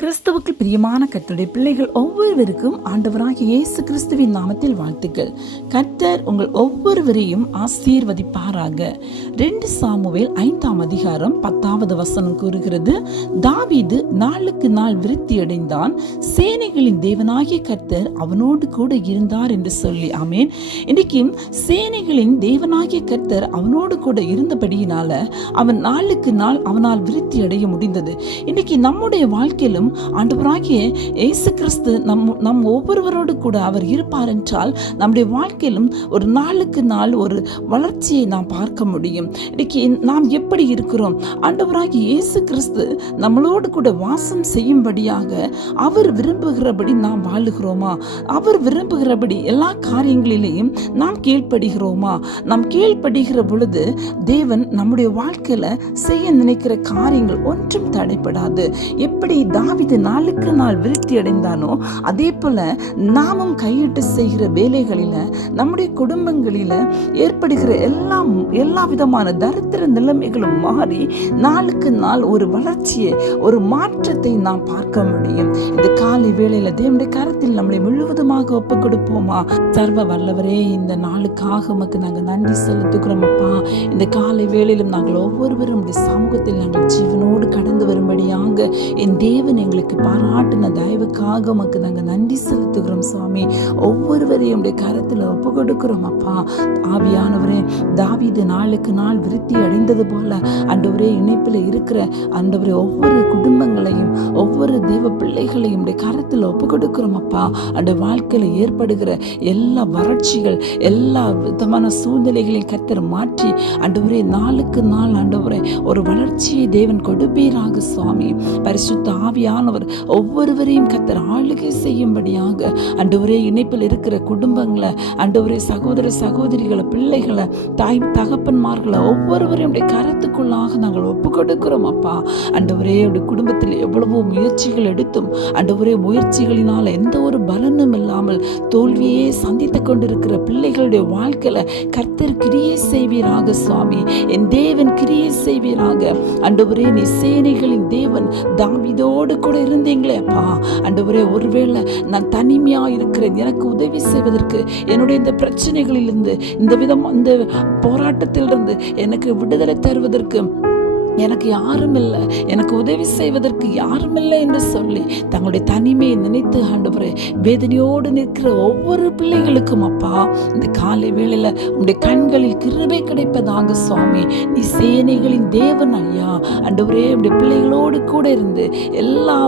கிறிஸ்துவுக்கு பிரியமான கர்த்தருடைய பிள்ளைகள் ஒவ்வொருவருக்கும் ஆண்டவராகிய இயேசு கிறிஸ்துவின் நாமத்தில் வாழ்த்துக்கள். கர்த்தர் உங்கள் ஒவ்வொருவரையும் ஆசீர்வதிப்பாராக. 2 சாமுவேல் 5ஆம் அதிகாரம் 10வது வசனம் கூறுகிறது, தாவீது நாளுக்கு நாள் விருத்தி அடைந்தான், சேனைகளின் தேவனாகிய கர்த்தர் அவனோடு கூட இருந்தார் என்று சொல்லி. ஆமேன். இன்னைக்கு சேனைகளின் தேவனாகிய கர்த்தர் அவனோடு கூட இருந்தபடியினால அவன் நாளுக்கு நாள் அவனால் விருத்தி அடைய முடிந்தது. இன்னைக்கு நம்முடைய வாழ்க்கையிலும் ஆண்டவராகிய இயேசு கிறிஸ்து நம் ஒவ்வொருவரோடு கூட அவர் இருப்பார் என்றால் நம்முடைய வாழ்க்கையிலும் ஒரு நாளுக்கு நாள் ஒரு வளர்ச்சியை நாம் பார்க்க முடியும். இன்னைக்கு நாம் எப்படி இருக்கிறோம்? ஆண்டவராகிய இயேசு கிறிஸ்து நம்மளோடு கூட வாசம் செய்யும்படியாக அவர் விரும்புகிறபடி நாம் வாழுகிறோமா? அவர் விரும்புகிறபடி எல்லா காரியங்களிலேயும் நாம் கீழ்ப்படுகிறோமா? நாம் கீழ்ப்படுகிற பொழுது தேவன் நம்முடைய வாழ்க்கையில செய்ய நினைக்கிற காரியங்கள் ஒன்றும் தடைப்படாது. எப்படி தாவீது நாளுக்கு நாள் விருத்தி அடைந்தானோ அதே போல நாமும் கையிட்டு செய்கிற வேலைகளில, நம்முடைய குடும்பங்களில ஏற்படுகிற எல்லா விதமான தரித்திர நிலைமைகளும் மாறி நாளுக்கு நாள் ஒரு வளர்ச்சியை, ஒரு மாற்றத்தை நாம் பார்க்க முடியும். இந்த காலை வேளையில தேவனுடைய கரத்தில் நம்மளை முழுவதுமாக ஒப்பு கொடுப்போமா? சர்வ வல்லவரே, இந்த நாளுக்காக உமக்கு நாங்கள் நன்றி செலுத்துகிறோம் அப்பா. இந்த காலை வேளையிலும் நாங்கள் ஒவ்வொருவரும் சமூகத்தில் நாங்கள் ஜீவனோடு கடந்து வரும்படியாக என் தேவன் எங்களுக்கு பாராட்டின தயவுக்காக உமக்கு நாங்கள் நன்றி செலுத்துகிறோம் சுவாமி. ஒவ்வொருவரையும் கரத்தில் ஒப்பு கொடுக்கிறோம் அப்பா. ஆவியானவரே, தாவீது நாளுக்கு நாள் விருத்தி அடைந்தது போல ஆண்டவரே இணைப்பில் இருக்கிற ஆண்டவரே ஒவ்வொரு குடும்பங்களையும் ஒவ்வொரு தேவ பிள்ளைகளையும் கரத்தில் ஒப்பு கொடுக்கிறோம் அப்பா. அந்த வாழ்க்கையில் ஏற்படுகிற எல்லா வறட்சிகள், எல்லா விதமான சூழ்நிலைகளையும் கர்த்தர் மாற்றி ஆண்டவரே நாளுக்கு நாள் ஆண்டவரே ஒரு வளர்ச்சியை தேவன் கொடுப்பீராக சுவாமி. பரிசுத்த ஆவியானவர் ஒவ்வொருவரையும் கர்த்தர் ஆளுகை செய்யும்படியாக ஆண்டவரே இணைப்பில் இருக்கிற குடும்பங்களை, ஆண்டவரே சகோதர சகோதரிகளை, பிள்ளைகளை, தாய் தகப்பன்மார்களை ஒவ்வொருவரையும் கரத்துக்குள்ளாக நாங்கள் ஒப்பு கொடுக்கிறோம் அப்பா. ஆண்டவரே குடும்பத்தில் எவ்வளவோ முயற்சிகள் எடுத்தும் ஆண்டவரே முயற்சிகளினால் எந்த ஒரு பலனும் இல்லாமல் தோல்வியே சந்தித்து கொண்டிருக்கிற பிள்ளைகளுடைய வாழ்க்கையில கர்த்தர் கிரியை செய்வீராக சுவாமி. என் தேவன் கிரியை செய்வீராக. ஆண்டவரே நீ சேனைகளின் தேவன், தாவீதோடு கூட இருந்தீங்களே அப்பா. ஆண்டவரே ஒருவேளை நான் தனிமையா இருக்கிறேன், எனக்கு உதவி செய்வதற்கு, என்னுடைய இந்த பிரச்சனைகளிலிருந்து, இந்த போராட்டத்திலிருந்து எனக்கு விடுதலை தருவதற்கு எனக்கு யாரும் இல்லை, எனக்கு உதவி செய்வதற்கு யாரும் இல்லை என்று சொல்லி தங்களுடைய தனிமையை நினைத்து ஆண்டவரே வேதனையோடு நிற்கிற ஒவ்வொரு பிள்ளைகளுக்கும் அப்பா இந்த காலை வேளையில உங்களுடைய கண்களில் கிருபை கிடைப்பதாக சுவாமி. நீ சேனைகளின் தேவன் ஐயா. ஆண்டவரே உடைய பிள்ளைகளோடு கூட இருந்து எல்லா